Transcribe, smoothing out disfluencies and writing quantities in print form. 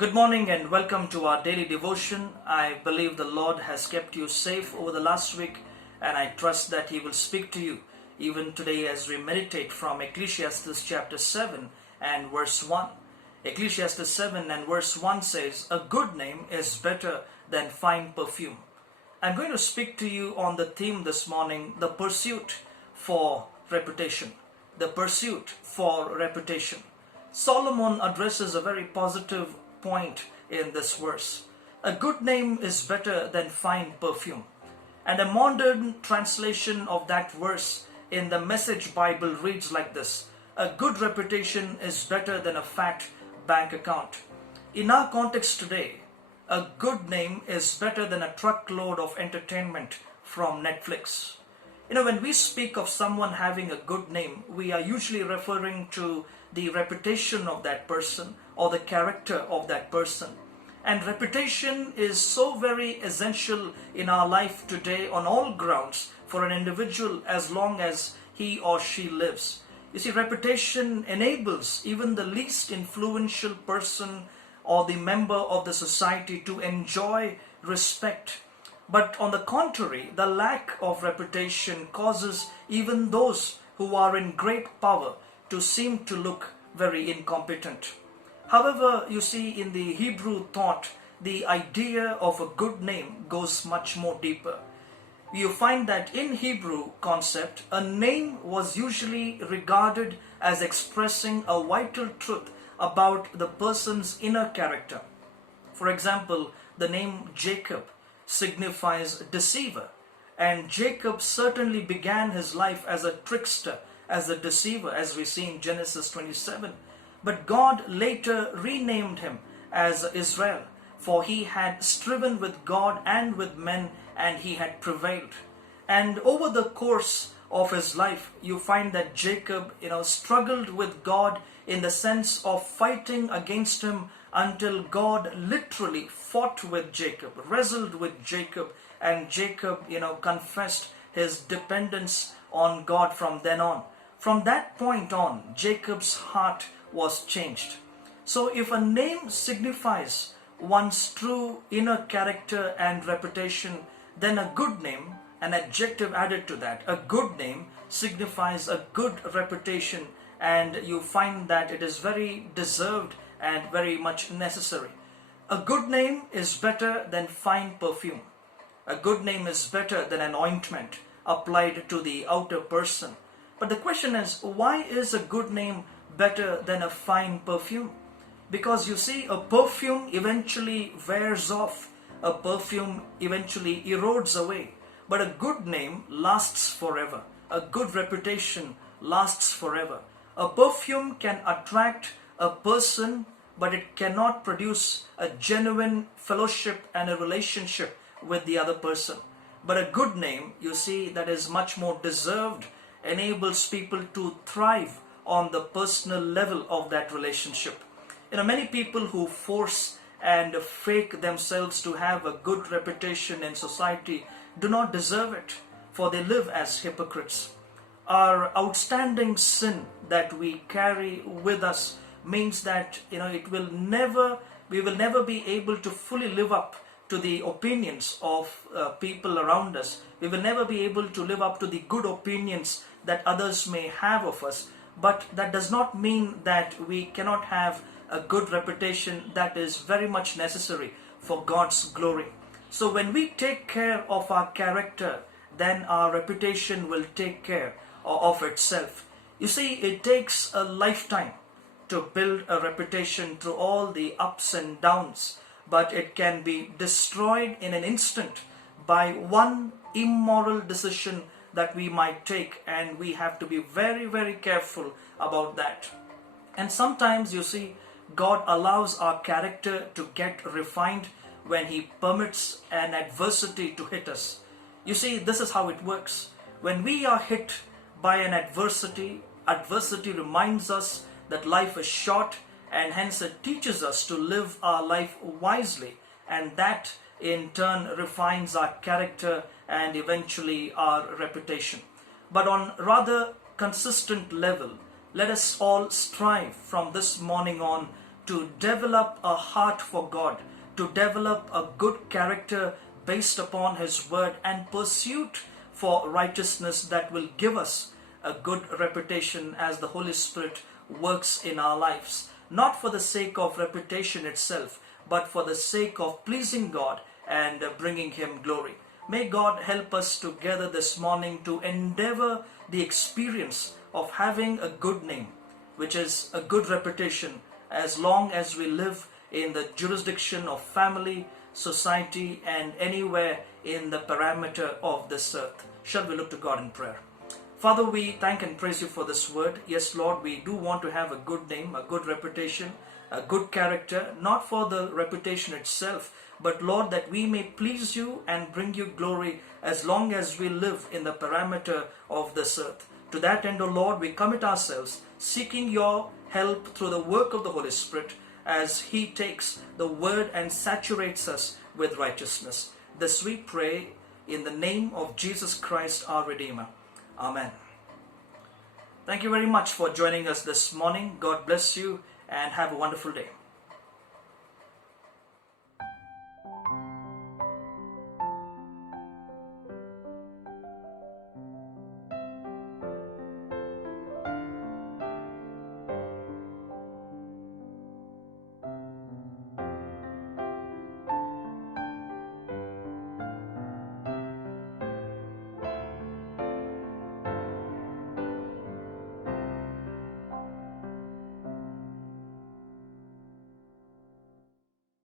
Good morning and welcome to our daily devotion. I believe the Lord has kept you safe over the last week, and I trust that He will speak to you even today as we meditate from Ecclesiastes chapter 7 and verse 1. Ecclesiastes 7 and verse 1 says, "A good name is better than fine perfume." I'm going to speak to you on the theme this morning, the pursuit for reputation. The pursuit for reputation. Solomon addresses a very positive point in this verse. A good name is better than fine perfume. And a modern translation of that verse in the Message Bible reads like this: a good reputation is better than a fat bank account. In our context today, a good name is better than a truckload of entertainment from Netflix. When we speak of someone having a good name, we are usually referring to the reputation of that person or the character of that person. And reputation is so very essential in our life today on all grounds for an individual as long as he or she lives. You see, reputation enables even the least influential person or the member of the society to enjoy respect. But on the contrary, the lack of reputation causes even those who are in great power to seem to look very incompetent. However, you see, in the Hebrew thought, the idea of a good name goes much more deeper. You find that in Hebrew concept, a name was usually regarded as expressing a vital truth about the person's inner character. For example, the name Jacob signifies deceiver, and Jacob certainly began his life as a trickster, as a deceiver, as we see in Genesis 27. But God later renamed him as Israel, for he had striven with God and with men, and he had prevailed. And over the course of his life, you find that Jacob, struggled with God in the sense of fighting against him until God literally fought with Jacob, wrestled with Jacob, and Jacob, confessed his dependence on God from then on. From that point on, Jacob's heart was changed. So if a name signifies one's true inner character and reputation, then a good name, an adjective added to that, a good name signifies a good reputation, and you find that it is very deserved and very much necessary. A good name is better than fine perfume. A good name is better than an ointment applied to the outer person. But the question is, why is a good name better than a fine perfume? Because you see, a perfume eventually wears off. A perfume eventually erodes away. But a good name lasts forever. A good reputation lasts forever. A perfume can attract a person, but it cannot produce a genuine fellowship and a relationship with the other person. But a good name, you see, that is much more deserved, enables people to thrive on the personal level of that relationship. Many people who force and fake themselves to have a good reputation in society do not deserve it, for they live as hypocrites. Our outstanding sin that we carry with us means that we will never be able to fully live up to the opinions of people around us. We will never be able to live up to the good opinions that others may have of us. But that does not mean that we cannot have a good reputation that is very much necessary for God's glory. So when we take care of our character, then our reputation will take care of itself. You see, it takes a lifetime to build a reputation through all the ups and downs, but it can be destroyed in an instant by one immoral decision that we might take, and we have to be very, very careful about that. And sometimes, you see, God allows our character to get refined when He permits an adversity to hit us. You see, this is how it works. When we are hit by an adversity reminds us that life is short, and hence it teaches us to live our life wisely, and that in turn refines our character and eventually our reputation. But on rather consistent level, let us all strive from this morning on to develop a heart for God, to develop a good character based upon His word, and pursuit for righteousness that will give us a good reputation as the Holy Spirit works in our lives, not for the sake of reputation itself, but for the sake of pleasing God and bringing Him glory. May God help us together this morning to endeavor the experience of having a good name, which is a good reputation, as long as we live in the jurisdiction of family, society, and anywhere in the parameter of this earth. Shall we look to God in prayer? Father, we thank and praise you for this word. Yes, Lord, we do want to have a good name, a good reputation, a good character, not for the reputation itself, but Lord, that we may please you and bring you glory as long as we live in the parameter of this earth. To that end, O Lord, we commit ourselves, seeking your help through the work of the Holy Spirit as He takes the word and saturates us with righteousness. This we pray in the name of Jesus Christ, our Redeemer. Amen. Thank you very much for joining us this morning. God bless you and have a wonderful day.